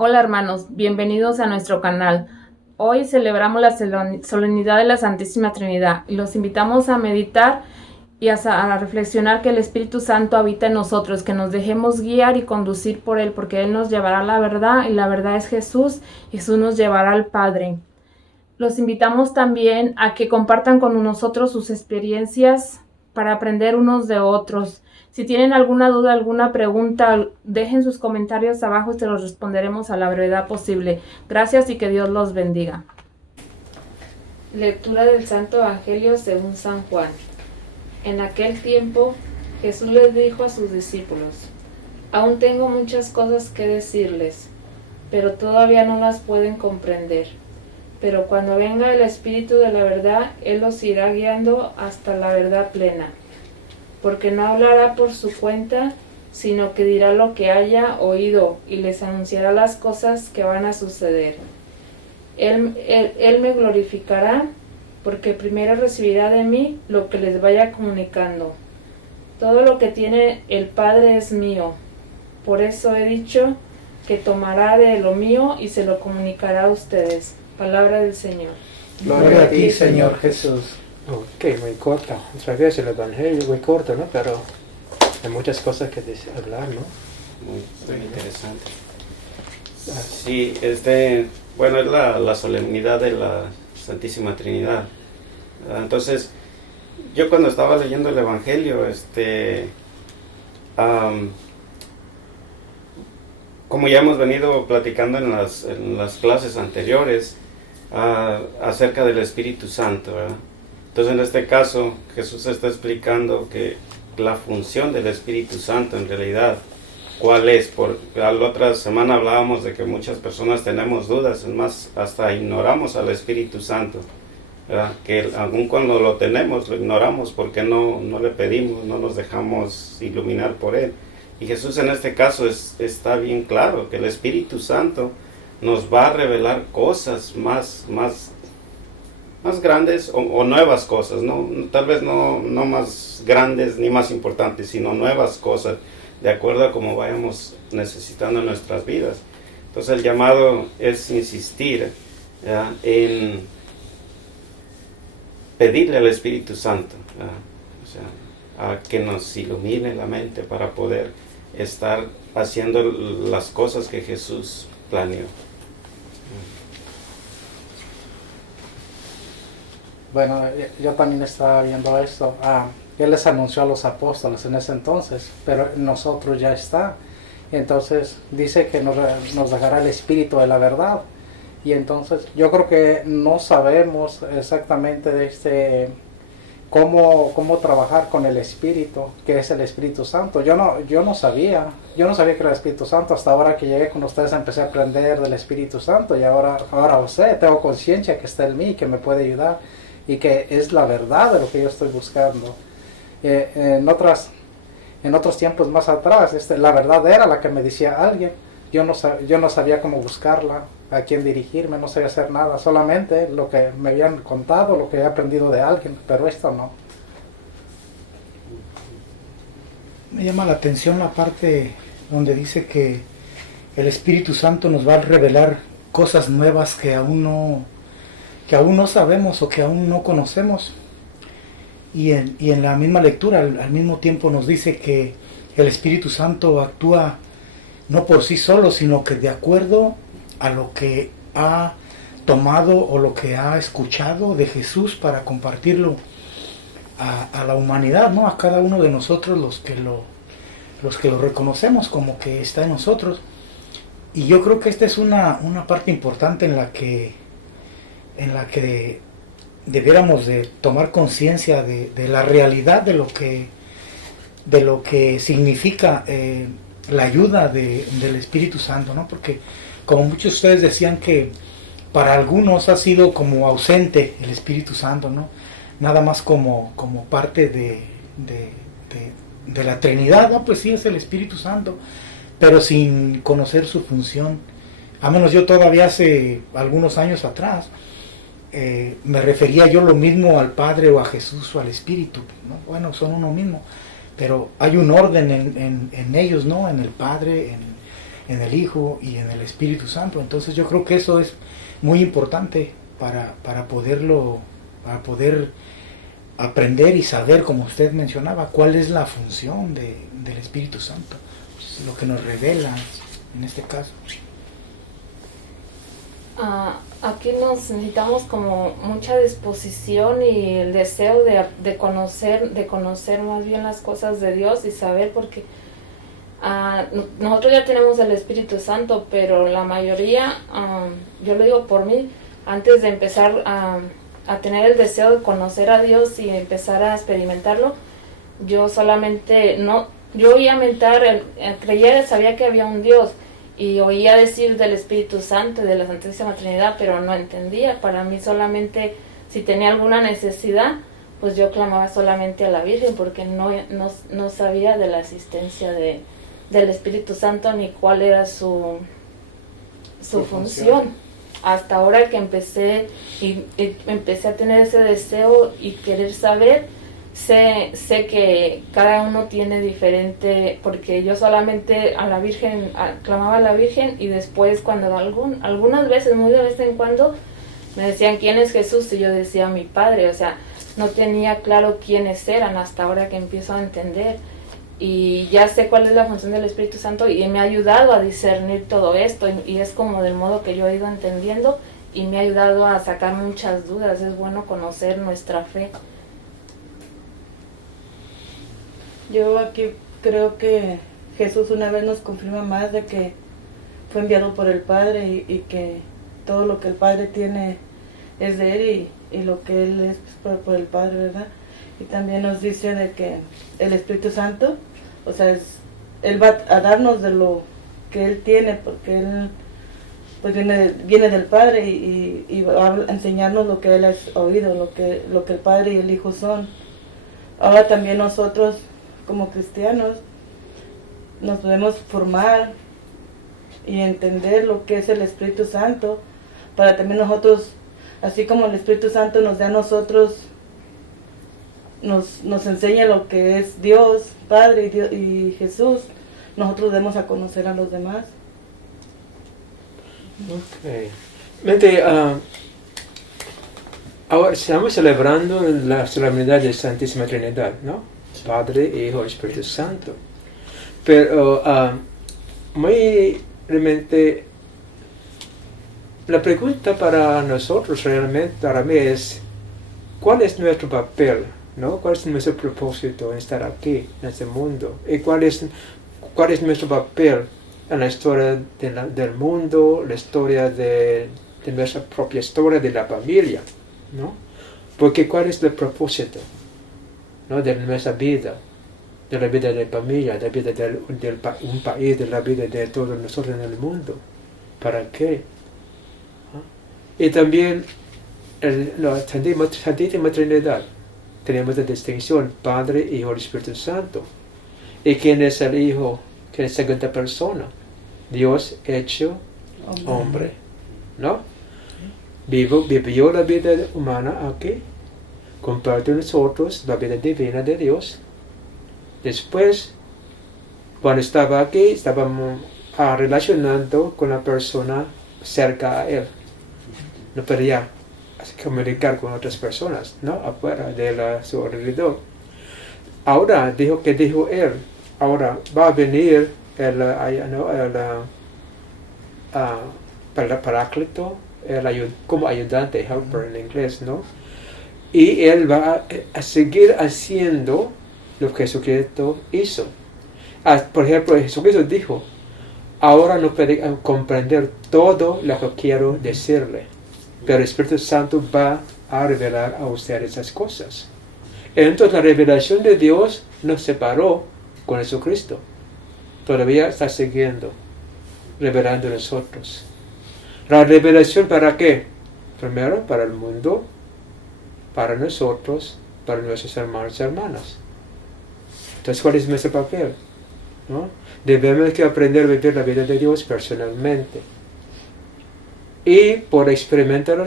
Hola hermanos, bienvenidos a nuestro canal. Hoy celebramos la solemnidad de la Santísima Trinidad y los invitamos a meditar y a reflexionar que el Espíritu Santo habita en nosotros, que nos dejemos guiar y conducir por Él, porque Él nos llevará a la verdad y la verdad es Jesús y Jesús nos llevará al Padre. Los invitamos también a que compartan con nosotros sus experiencias para aprender unos de otros. Si tienen alguna duda, alguna pregunta, dejen sus comentarios abajo y se los responderemos a la brevedad posible. Gracias y que Dios los bendiga. Lectura del Santo Evangelio según San Juan. En aquel tiempo, Jesús les dijo a sus discípulos: Aún tengo muchas cosas que decirles, pero todavía no las pueden comprender. Pero cuando venga el Espíritu de la verdad, Él los irá guiando hasta la verdad plena. Porque no hablará por su cuenta, sino que dirá lo que haya oído y les anunciará las cosas que van a suceder. Él me glorificará, porque primero recibirá de mí lo que les vaya comunicando. Todo lo que tiene el Padre es mío. Por eso he dicho que tomará de lo mío y se lo comunicará a ustedes. Palabra del Señor. Gloria a ti, Señor Jesús. Ok, muy corta. Otra vez el Evangelio muy corto, ¿no? Pero hay muchas cosas que hablar, ¿no? Muy interesante. Sí, bueno, es la solemnidad de la Santísima Trinidad. Entonces, yo cuando estaba leyendo el Evangelio, como ya hemos venido platicando en las clases anteriores, acerca del Espíritu Santo, ¿verdad? Entonces, en este caso, Jesús está explicando que la función del Espíritu Santo en realidad, ¿cuál es? La otra semana hablábamos de que muchas personas tenemos dudas, es más, hasta ignoramos al Espíritu Santo, ¿verdad? Que aun cuando lo tenemos, lo ignoramos porque no le pedimos, no nos dejamos iluminar por Él. Y Jesús en este caso está bien claro que el Espíritu Santo nos va a revelar cosas más grandes o nuevas cosas, ¿no? Tal vez no más grandes ni más importantes, sino nuevas cosas, de acuerdo a cómo vayamos necesitando en nuestras vidas. Entonces el llamado es insistir, ¿ya?, en pedirle al Espíritu Santo, ¿ya?, o sea, a que nos ilumine la mente para poder estar haciendo las cosas que Jesús planeó. Bueno, yo también estaba viendo esto. Él les anunció a los apóstoles en ese entonces, pero nosotros ya está. Entonces dice que nos dejará el Espíritu de la verdad. Y entonces yo creo que no sabemos exactamente cómo trabajar con el Espíritu, que es el Espíritu Santo. Yo no sabía que era el Espíritu Santo. Hasta ahora que llegué con ustedes empecé a aprender del Espíritu Santo, y ahora lo sé, tengo conciencia que está en mí, que me puede ayudar y que es la verdad de lo que yo estoy buscando. En otros tiempos más atrás, la verdad era la que me decía alguien. Yo no sabía cómo buscarla, a quién dirigirme, no sabía hacer nada, solamente lo que me habían contado, lo que he aprendido de alguien, pero esto no. Me llama la atención la parte donde dice que el Espíritu Santo nos va a revelar cosas nuevas que aún no sabemos o que aún no conocemos. Y en la misma lectura, al mismo tiempo nos dice que el Espíritu Santo actúa no por sí solo, sino que de acuerdo a lo que ha tomado o lo que ha escuchado de Jesús para compartirlo a la humanidad, ¿no? A cada uno de nosotros, los que lo reconocemos como que está en nosotros. Y yo creo que esta es una parte importante en la que debiéramos de tomar conciencia de la realidad de lo que significa la ayuda del Espíritu Santo, ¿no? Porque como muchos de ustedes decían que para algunos ha sido como ausente el Espíritu Santo, ¿no? Nada más como parte de la Trinidad, ¿no? Pues sí, es el Espíritu Santo, pero sin conocer su función. A menos yo todavía hace algunos años atrás me refería yo lo mismo al Padre o a Jesús o al Espíritu, ¿no? Bueno, son uno mismo, pero hay un orden en ellos, ¿no? En el Padre, en el Hijo y en el Espíritu Santo. Entonces yo creo que eso es muy importante para poder aprender y saber, como usted mencionaba, cuál es la función del Espíritu Santo, pues, lo que nos revela en este caso. Aquí nos necesitamos como mucha disposición y el deseo de conocer más bien las cosas de Dios y saber, porque nosotros ya tenemos el Espíritu Santo, pero la mayoría, yo lo digo por mí, antes de empezar a tener el deseo de conocer a Dios y empezar a experimentarlo, yo solamente yo oía mentar, creía, sabía que había un Dios y oía decir del Espíritu Santo y de la Santísima Trinidad, pero no entendía. Para mí solamente, si tenía alguna necesidad, pues yo clamaba solamente a la Virgen, porque no sabía de la existencia del Espíritu Santo ni cuál era su función. Hasta ahora que empecé a tener ese deseo y querer saber, sé que cada uno tiene diferente, porque yo solamente a la Virgen, clamaba a la Virgen, y después cuando algunas veces, muy de vez en cuando, me decían ¿quién es Jesús? Y yo decía mi Padre. O sea, no tenía claro quiénes eran hasta ahora que empiezo a entender. Y ya sé cuál es la función del Espíritu Santo y me ha ayudado a discernir todo esto, y es como del modo que yo he ido entendiendo y me ha ayudado a sacar muchas dudas. Es bueno conocer nuestra fe. Yo aquí creo que Jesús una vez nos confirma más de que fue enviado por el Padre y que todo lo que el Padre tiene es de Él y lo que Él es por el Padre, ¿verdad? Y también nos dice de que el Espíritu Santo, o sea, Él va a darnos de lo que Él tiene, porque Él pues viene del Padre y va a enseñarnos lo que Él ha oído, lo que el Padre y el Hijo son. Ahora también nosotros, como cristianos, nos podemos formar y entender lo que es el Espíritu Santo, para también nosotros, así como el Espíritu Santo nos da a nosotros, nos enseña lo que es Dios, Padre y Jesús, nosotros debemos a conocer a los demás. Ok. Ahora estamos celebrando la solemnidad de Santísima Trinidad, ¿no? Padre, Hijo, Espíritu Santo. Pero muy realmente la pregunta para nosotros realmente, para mí, es ¿cuál es nuestro papel? ¿No? ¿Cuál es nuestro propósito en estar aquí, en este mundo? ¿Y cuál es nuestro papel en la historia del mundo, la historia de nuestra propia historia, de la familia? ¿No? Porque ¿cuál es el propósito, ¿no?, de nuestra vida, de la vida de la familia, de la vida de un país, de la vida de todos nosotros en el mundo? ¿Para qué? ¿Ah? Y también la Santísima Trinidad. Tenemos la distinción Padre, Hijo y Espíritu Santo. ¿Y quién es el Hijo? Que es segunda persona. Dios hecho hombre. ¿No? Vivió la vida humana aquí. Comparte nosotros la vida divina de Dios. Después, cuando estaba aquí, estábamos relacionando con la persona cerca a Él. No podía comunicar con otras personas, ¿no?, afuera de su alrededor. Ahora dijo Él, ahora va a venir el paráclito, como ayudante, helper en inglés, ¿no? Y Él va a seguir haciendo lo que Jesucristo hizo. Por ejemplo, Jesucristo dijo, ahora no puede comprender todo lo que quiero decirle, pero el Espíritu Santo va a revelar a usted esas cosas. Entonces la revelación de Dios nos separó con Jesucristo. Todavía está siguiendo, revelando a nosotros. ¿La revelación para qué? Primero, para el mundo, para nosotros, para nuestros hermanos y hermanas. Entonces, ¿cuál es nuestro papel? ¿No? Debemos que aprender a vivir la vida de Dios personalmente. Y por experimentar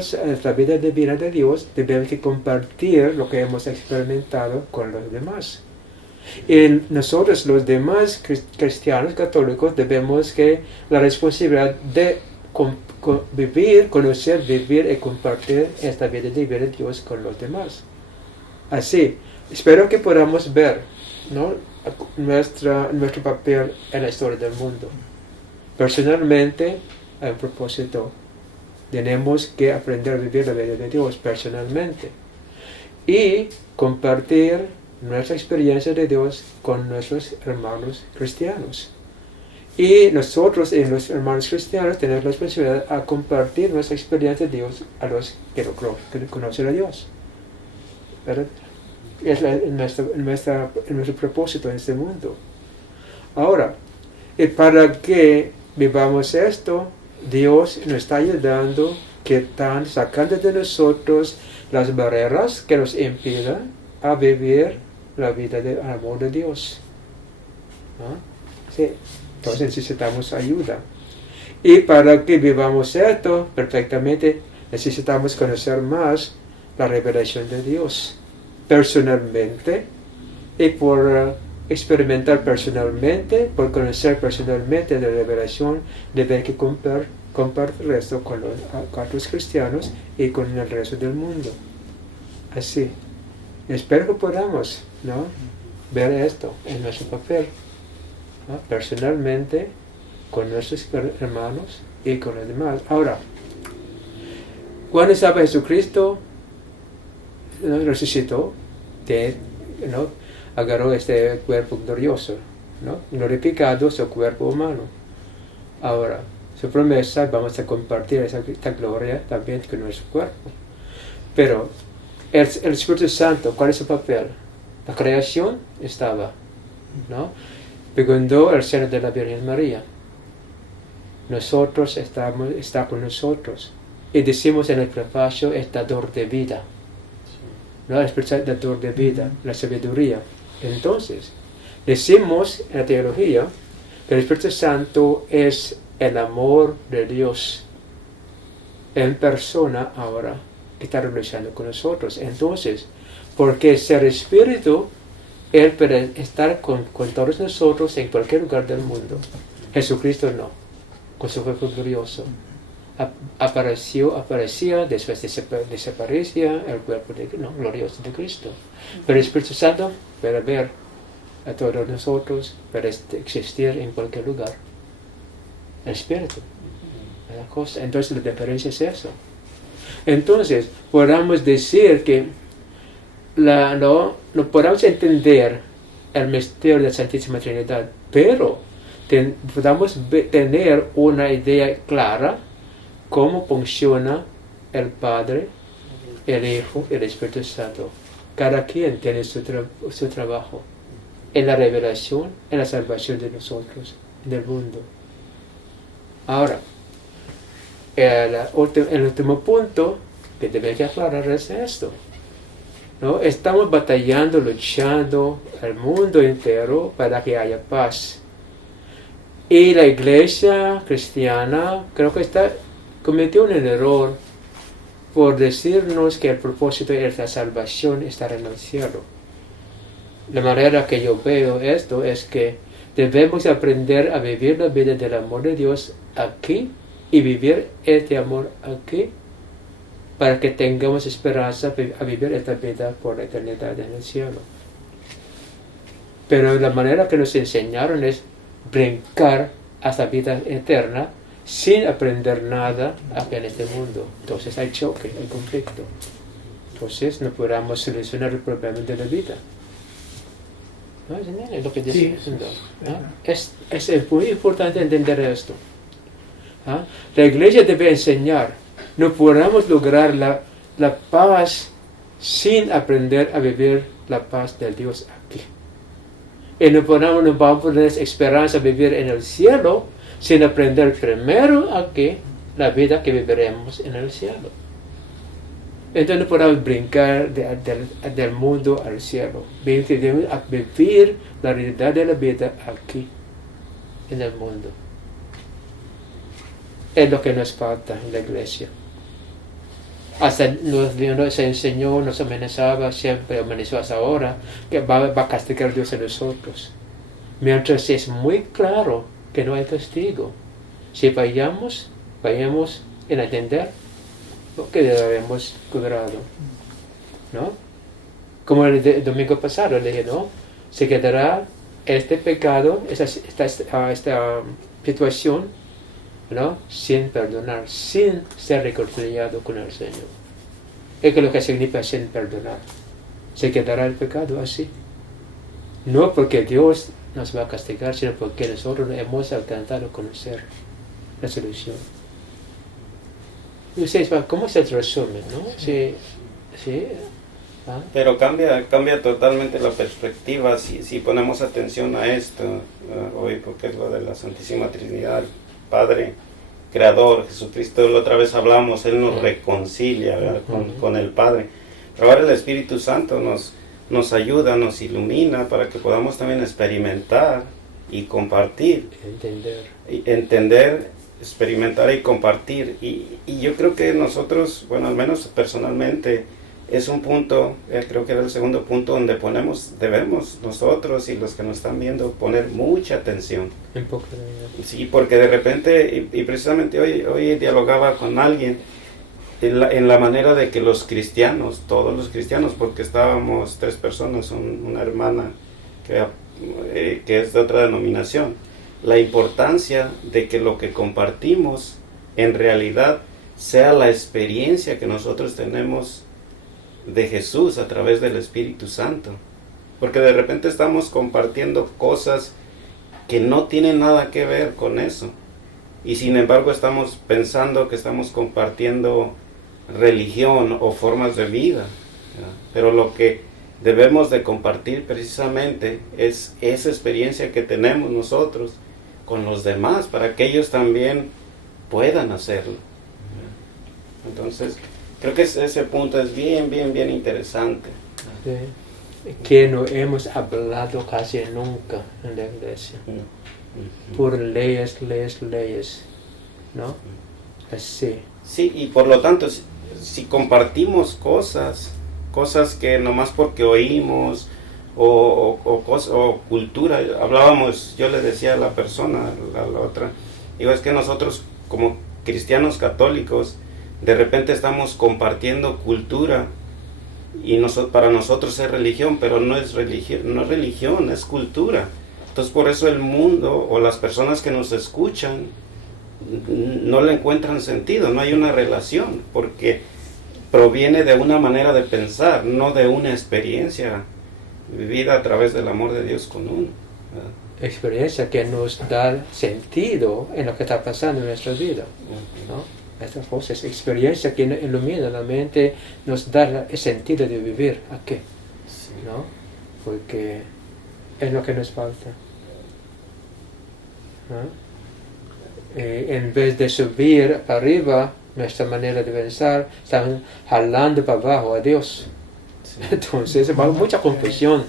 la vida divina de Dios, debemos que compartir lo que hemos experimentado con los demás. Y nosotros, los demás cristianos católicos, debemos que la responsabilidad de vivir, conocer, vivir y compartir esta vida de Dios con los demás. Así, espero que podamos ver, ¿no?, nuestro papel en la historia del mundo. Personalmente, a propósito, tenemos que aprender a vivir la vida de Dios personalmente y compartir nuestra experiencia de Dios con nuestros hermanos cristianos. Y nosotros, los hermanos cristianos, tenemos la responsabilidad a compartir nuestra experiencia de Dios a los que conocen a Dios. ¿Verdad? Es nuestro propósito en este mundo. Ahora, y para que vivamos esto, Dios nos está ayudando, que están sacando de nosotros las barreras que nos impidan a vivir la vida del amor de Dios. ¿No? Sí. Entonces necesitamos ayuda. Y para que vivamos esto perfectamente, necesitamos conocer más la revelación de Dios personalmente, y por experimentar personalmente, por conocer personalmente la revelación, debe que compartir esto con los otros cristianos y con el resto del mundo. Así. Espero que podamos, ¿no?, ver esto en nuestro papel, ¿no?, personalmente, con nuestros hermanos y con los demás. Ahora, cuando estaba Jesucristo, ¿no?, resucitó, ¿no?, agarró este cuerpo glorioso, ¿no?, glorificado su cuerpo humano. Ahora, su promesa, vamos a compartir esta gloria también con nuestro cuerpo. Pero el Espíritu Santo, ¿cuál es su papel? La creación estaba, ¿no?, fecundó el seno de la Virgen María. Nosotros está con nosotros. Y decimos en el prefacio, es dador de vida. ¿No? El Espíritu Santo es dador de vida, la sabiduría. Entonces, decimos en la teología que el Espíritu Santo es el amor de Dios en persona ahora, que está realizando con nosotros. Entonces, porque ser Espíritu, Él puede estar con todos nosotros en cualquier lugar del mundo. Jesucristo no, con su cuerpo glorioso. Aparecía, después desaparecía el cuerpo glorioso de Cristo. Pero el Espíritu Santo puede ver a todos nosotros, puede existir en cualquier lugar. El Espíritu. La cosa. Entonces la diferencia es eso. Entonces, podamos decir que no podamos entender el misterio de la Santísima Trinidad, pero podamos tener una idea clara cómo funciona el Padre, el Hijo y el Espíritu Santo. Cada quien tiene su trabajo en la revelación, en la salvación de nosotros, del mundo. Ahora, el último punto que debe aclarar es esto, ¿no? Estamos batallando, luchando el mundo entero para que haya paz. Y la iglesia cristiana creo que cometió un error por decirnos que el propósito de la salvación estará en el cielo. La manera que yo veo esto es que debemos aprender a vivir la vida del amor de Dios aquí y vivir este amor aquí para que tengamos esperanza a vivir esta vida por la eternidad en el cielo. Pero la manera que nos enseñaron es brincar hasta vida eterna sin aprender nada aquí en este mundo. Entonces hay choque, hay conflicto. Entonces no podamos solucionar el problema de la vida. ¿No? Es lo que decimos. Sí. Es muy importante entender esto. ¿Ah? La iglesia debe enseñar. No podemos lograr la paz sin aprender a vivir la paz de Dios aquí. Y no vamos a poner esperanza a vivir en el cielo sin aprender primero aquí la vida que viviremos en el cielo. Entonces no podemos brincar del mundo al cielo. Debemos vivir la realidad de la vida aquí, en el mundo. Es lo que nos falta en la iglesia. hasta nos enseñó, nos amenazaba, siempre amenazó hasta ahora, que va a castigar a Dios a nosotros. Mientras es muy claro que no hay castigo. Si vayamos en entender lo que debemos cuidado, ¿no? Como el domingo pasado le dije, ¿no? Se quedará este pecado, esta situación, ¿no? Sin perdonar, sin ser reconciliado con el Señor. Es que lo que significa sin perdonar. Se quedará el pecado así. No porque Dios nos va a castigar, sino porque nosotros hemos alcanzado a conocer la solución. Y ustedes, ¿cómo se resume, no? Sí. ¿Ah? Pero cambia totalmente la perspectiva si ponemos atención a esto hoy, porque es lo de la Santísima Trinidad, Padre Creador, Jesucristo. La otra vez hablamos, Él nos reconcilia, ¿verdad? Con el Padre. Pero ahora el Espíritu Santo nos ayuda, nos ilumina para que podamos también experimentar y compartir. Entender, experimentar y compartir. Y yo creo que nosotros, bueno, al menos personalmente, es un punto, creo que era el segundo punto donde debemos nosotros y los que nos están viendo poner mucha atención. Sí, porque de repente, y precisamente hoy dialogaba con alguien en la manera de que los cristianos, todos los cristianos, porque estábamos 3 personas, una hermana que es de otra denominación, la importancia de que lo que compartimos en realidad sea la experiencia que nosotros tenemos de Jesús a través del Espíritu Santo, porque de repente estamos compartiendo cosas que no tienen nada que ver con eso, y sin embargo estamos pensando que estamos compartiendo religión o formas de vida, ¿verdad? Pero lo que debemos de compartir precisamente es esa experiencia que tenemos nosotros con los demás, para que ellos también puedan hacerlo, ¿verdad? Entonces creo que ese punto es bien interesante. Sí. Que no hemos hablado casi nunca en la iglesia. Por leyes, ¿no? Así. Sí, y por lo tanto, si compartimos cosas que nomás porque oímos, o cultura, hablábamos, yo le decía a la persona, a la otra, digo, es que nosotros como cristianos católicos, de repente estamos compartiendo cultura y para nosotros es religión, pero no es religión, es cultura. Entonces por eso el mundo o las personas que nos escuchan no le encuentran sentido, no hay una relación, porque proviene de una manera de pensar, no de una experiencia vivida a través del amor de Dios con uno, ¿verdad? Experiencia que nos da sentido en lo que está pasando en nuestra vida, ¿no? Estas cosas, experiencia que ilumina la mente, nos da el sentido de vivir aquí, ¿no? Porque es lo que nos falta, ¿no? En vez de subir para arriba, nuestra manera de pensar, estamos jalando para abajo a Dios. Sí. Entonces, hay mucha confusión,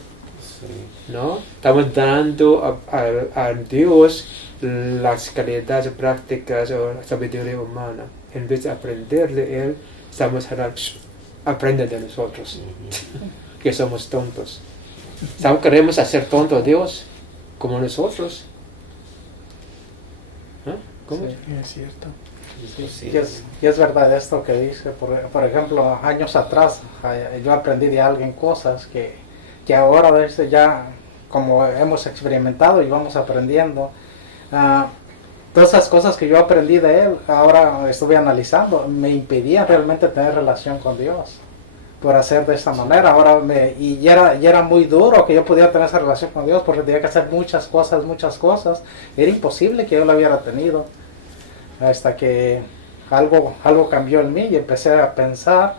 ¿no? Estamos dando a Dios las calidades prácticas o la sabiduría humana. En vez de aprender de Él, estamos aprendiendo de nosotros, que somos tontos. Queremos hacer tonto a Dios como nosotros. ¿Ah? ¿Cómo? Sí, es cierto. Sí. Y es verdad esto que dice. Por ejemplo, años atrás yo aprendí de alguien cosas que ahora a veces ya como hemos experimentado y vamos aprendiendo. Todas esas cosas que yo aprendí de él, ahora estuve analizando, me impedían realmente tener relación con Dios por hacer de esa manera. Ahora y era muy duro que yo pudiera tener esa relación con Dios, porque tenía que hacer muchas cosas. Era imposible que yo lo hubiera tenido, hasta que algo cambió en mí y empecé a pensar,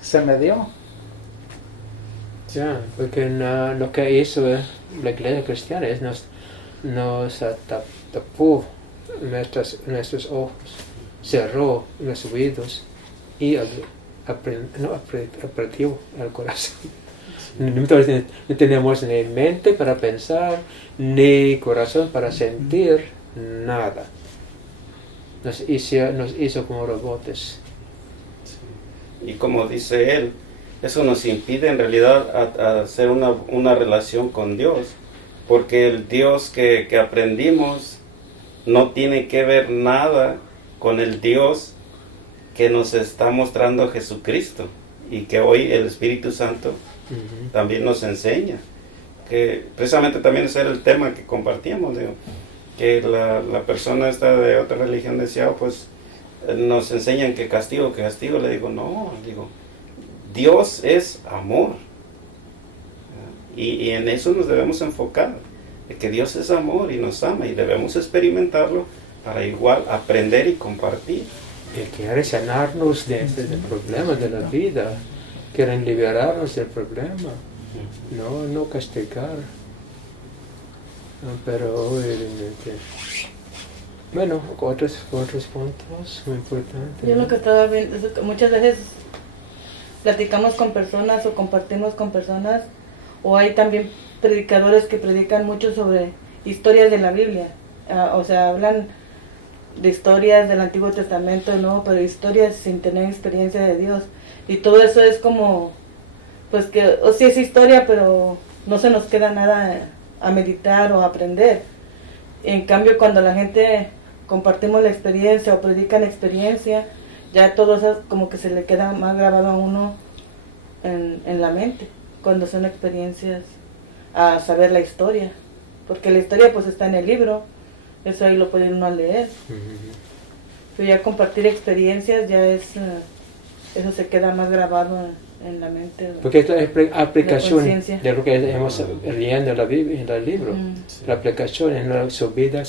se me dio. Ya, porque lo que hizo la iglesia cristiana es nos tapó nuestros ojos, cerró los oídos y apretó el corazón. Entonces, no teníamos ni mente para pensar, ni corazón para sentir nada. Nos hizo como robots. Y como dice él, eso nos impide en realidad a hacer una relación con Dios, porque el Dios que aprendimos no tiene que ver nada con el Dios que nos está mostrando Jesucristo, y que hoy el Espíritu Santo también nos enseña. Que precisamente también ese era el tema que compartíamos, digo, que la persona esta de otra religión decía, pues nos enseñan que castigo, le digo, no, digo, Dios es amor, y en eso nos debemos enfocar, de que Dios es amor y nos ama, y debemos experimentarlo para igual aprender y compartir. Y quieren sanarnos de este problema de la vida, quieren liberarnos del problema, no castigar. Pero obviamente, bueno, otros puntos muy importantes. Yo lo que estaba viendo es que muchas veces platicamos con personas o compartimos con personas, o hay también predicadores que predican mucho sobre historias de la Biblia, o sea, hablan de historias del Antiguo Testamento, no, pero historias sin tener experiencia de Dios, y todo eso es como, pues que, o sí es historia, pero no se nos queda nada a meditar o a aprender. En cambio, cuando la gente compartimos la experiencia o predican experiencia, ya todo eso como que se le queda más grabado a uno en la mente, cuando son experiencias a saber la historia, porque la historia pues está en el libro, eso ahí lo puede uno leer. Pero ya compartir experiencias ya es, eso se queda más grabado en la mente. Porque es la aplicación conciencia. de lo que hemos leyendo en el libro. Sí. La aplicación en su vida,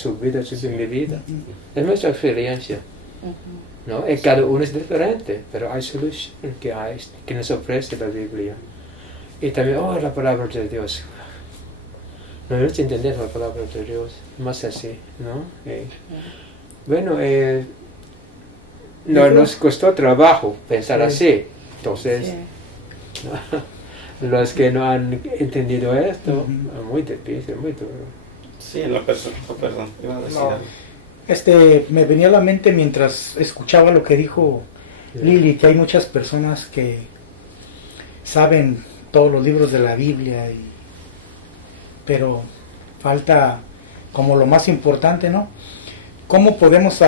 mi vida. Es nuestra experiencia. ¿No? Y cada uno es diferente, pero hay solución que nos ofrece la Biblia. Y también, la palabra de Dios. No debemos entender la palabra de Dios, más así, ¿no? Bueno, nos costó trabajo pensar así. Entonces, Sí. los que no han entendido esto, es muy difícil, muy duro. Sí, en la persona, perdón, iba a decir No. algo. Me venía a la mente mientras escuchaba lo que dijo Lili, que hay muchas personas que saben todos los libros de la Biblia, pero falta como lo más importante, ¿no? ¿Cómo podemos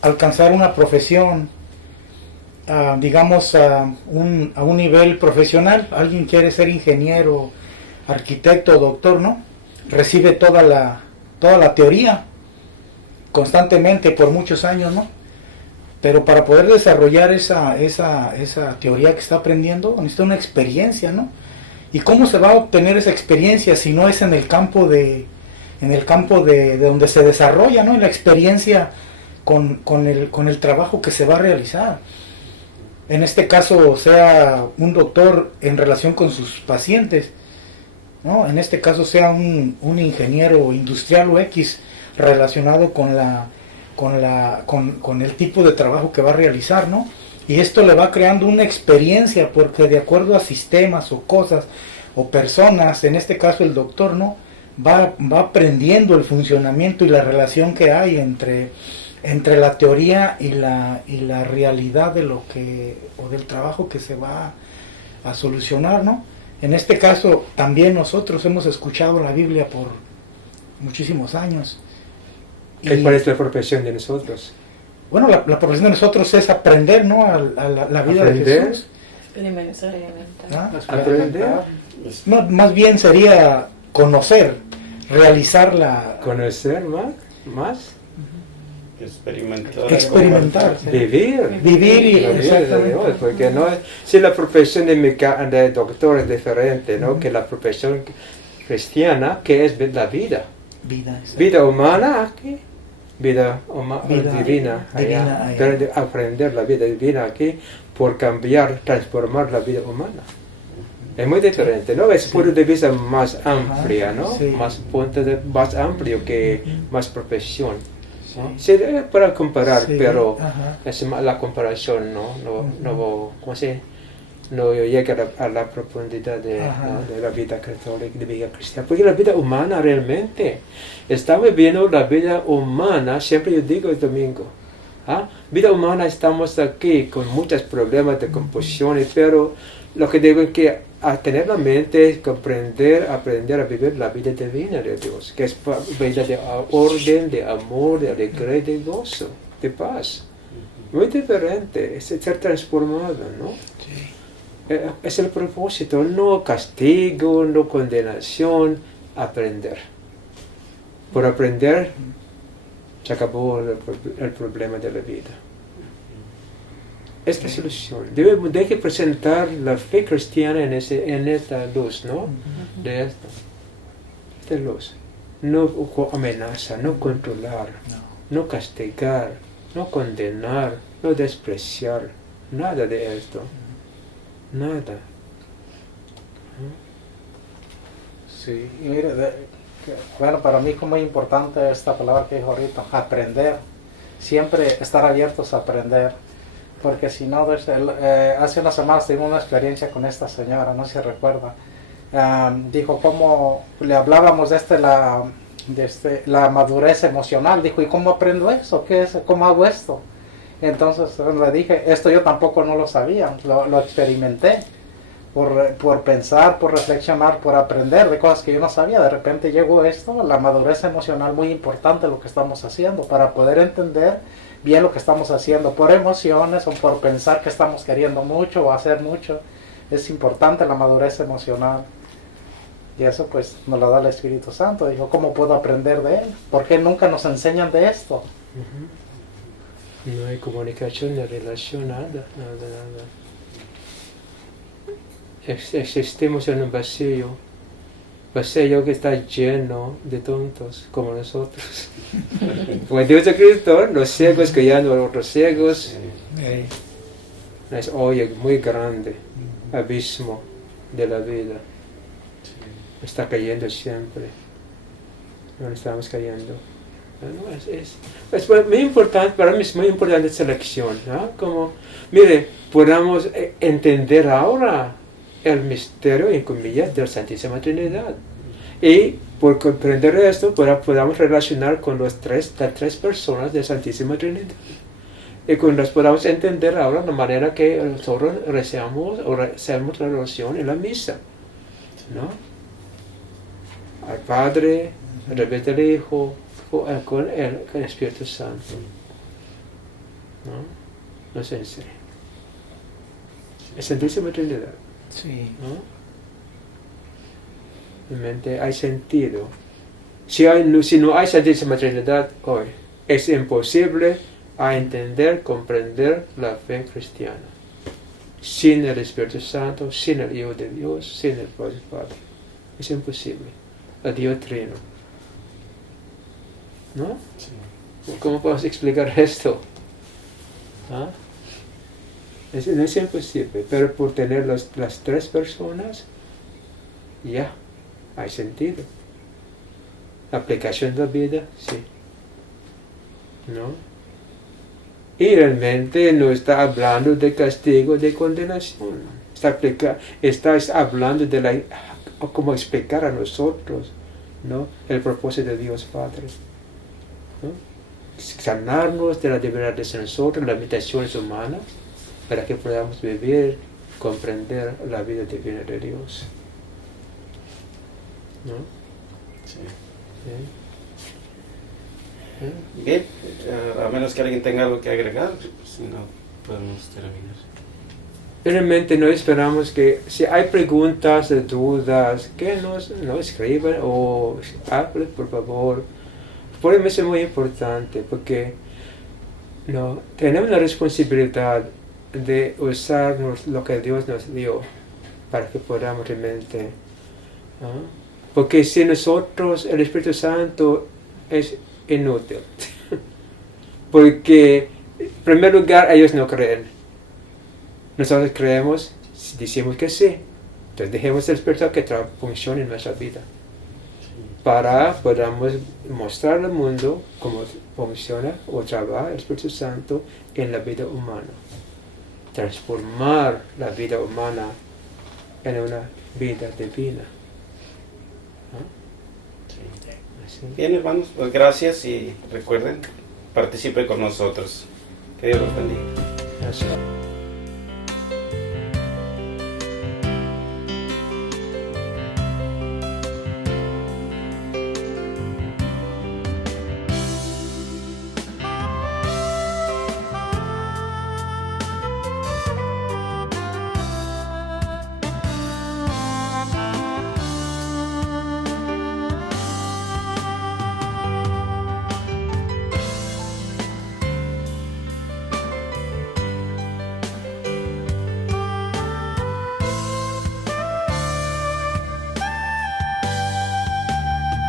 alcanzar una profesión, digamos, a un nivel profesional? Alguien quiere ser ingeniero, arquitecto, doctor, ¿no? Recibe toda la teoría constantemente por muchos años, ¿no? Pero para poder desarrollar esa teoría que está aprendiendo, necesita una experiencia, ¿no? ¿Y cómo se va a obtener esa experiencia si no es en el campo de donde se desarrolla, ¿no? En la experiencia con el trabajo que se va a realizar? En este caso, sea un doctor en relación con sus pacientes, ¿no? En este caso sea un ingeniero industrial o X relacionado con el tipo de trabajo que va a realizar, ¿no? Y esto le va creando una experiencia, porque de acuerdo a sistemas o cosas o personas, en este caso el doctor, ¿no? Va aprendiendo el funcionamiento y la relación que hay entre la teoría y la realidad de del trabajo que se va a solucionar, ¿no? En este caso también nosotros hemos escuchado la Biblia por muchísimos años. ¿Cuál es la profesión de nosotros? Bueno, la profesión de nosotros es aprender, ¿no? A la vida de Jesús. Experimentar. ¿Ah? Aprender. No, más bien sería conocer, realizar Conocer más. Experimentar. sí. Vivir Vivir de Dios, porque no es, si la profesión de doctor es diferente, ¿no? Que la profesión cristiana, que es la vida. Vida humana aquí, vida divina allá. Pero de aprender la vida divina aquí por cambiar, transformar la vida humana. Es muy diferente, ¿no? Es punto de vista más amplia, ¿no? Sí. Más amplio que más profesión. ¿No? Sí, para comparar, Sí, pero ajá. la comparación no llega a la profundidad de la vida católica, de vida cristiana. Porque la vida humana realmente, estamos viendo la vida humana, siempre yo digo el domingo, Vida humana estamos aquí con muchos problemas de composiciones, pero lo que deben que a tener la mente es comprender, aprender a vivir la vida divina de Dios, que es vida de orden, de amor, de alegría, de gozo, de paz. Muy diferente, es ser transformado, ¿no? Sí. Es el propósito, no castigo, no condenación, aprender. Por aprender, se acabó el problema de la vida. Esta solución, debe que presentar la fe cristiana en esta luz, ¿no? De esta luz. No amenaza, no controlar, no castigar, no condenar, no despreciar, nada de esto. Nada. Sí, y mire, bueno, para mí es muy importante esta palabra que dijo ahorita, aprender. Siempre estar abiertos a aprender. Porque si no, hace unas semanas tuvimos una experiencia con esta señora, no sé si recuerda. Dijo cómo le hablábamos de la madurez emocional. Dijo, ¿y cómo aprendo eso? ¿Cómo hago esto? Entonces le dije, esto yo tampoco no lo sabía, lo experimenté. Por pensar, por reflexionar, por aprender de cosas que yo no sabía. De repente llegó esto, la madurez emocional, muy importante lo que estamos haciendo, para poder entender bien lo que estamos haciendo, por emociones o por pensar que estamos queriendo mucho o hacer mucho. Es importante la madurez emocional. Y eso pues nos lo da el Espíritu Santo. Dijo, ¿cómo puedo aprender de Él? ¿Por qué nunca nos enseñan de esto? No hay comunicación, ni relación, nada. Existimos en un vacío que está lleno de tontos como nosotros. Como Dios de Cristo, los ciegos guiando a otros ciegos. Es hoy muy grande, abismo de la vida. Está cayendo siempre. No estamos cayendo. Bueno, es muy importante, para mí es muy importante esta lección, ¿no? Como, mire, podamos entender ahora el misterio, en comillas, de la Santísima Trinidad. Y por comprender esto, podamos relacionar con las tres personas de la Santísima Trinidad. Y con las podamos entender ahora la manera que nosotros rezamos o hacemos la oración en la misa, ¿no? Al Padre, a través del Hijo, con el Espíritu Santo, ¿no? Nos enseña. La Santísima Trinidad. Sí. ¿No? Realmente hay sentido. Si no hay Santísima Trinidad hoy, es imposible entender, comprender la fe cristiana. Sin el Espíritu Santo, sin el Hijo de Dios, sin el Padre. Es imposible. El Dios Trino. ¿No? Sí. ¿Cómo podemos explicar esto? ¿Ah? No es imposible, pero por tener las tres personas, ya, hay sentido. La aplicación de la vida, sí. ¿No? Y realmente no está hablando de castigo, de condenación. Está hablando de cómo explicar a nosotros, ¿no? El propósito de Dios Padre, ¿no? Sanarnos de la debilidad de nosotros, las limitaciones humanas, para que podamos vivir, comprender la vida divina de Dios. ¿No? Sí. ¿Sí? Bien, a menos que alguien tenga algo que agregar, si no, podemos terminar. Realmente no esperamos que, si hay preguntas, dudas, que nos escriban o hablen, por favor. Por mí es muy importante, porque no tenemos la responsabilidad de usar lo que Dios nos dio para que podamos realmente, ¿no? Porque si nosotros, el Espíritu Santo es inútil, porque en primer lugar ellos no creen, nosotros creemos, decimos que sí, entonces dejemos el Espíritu que funcione en nuestra vida para podamos mostrar al mundo cómo funciona o trabaja el Espíritu Santo en la vida humana. Transformar la vida humana en una vida divina. ¿No? Sí. Bien, hermanos, pues gracias y recuerden, participen con nosotros. Que Dios los bendiga. Gracias.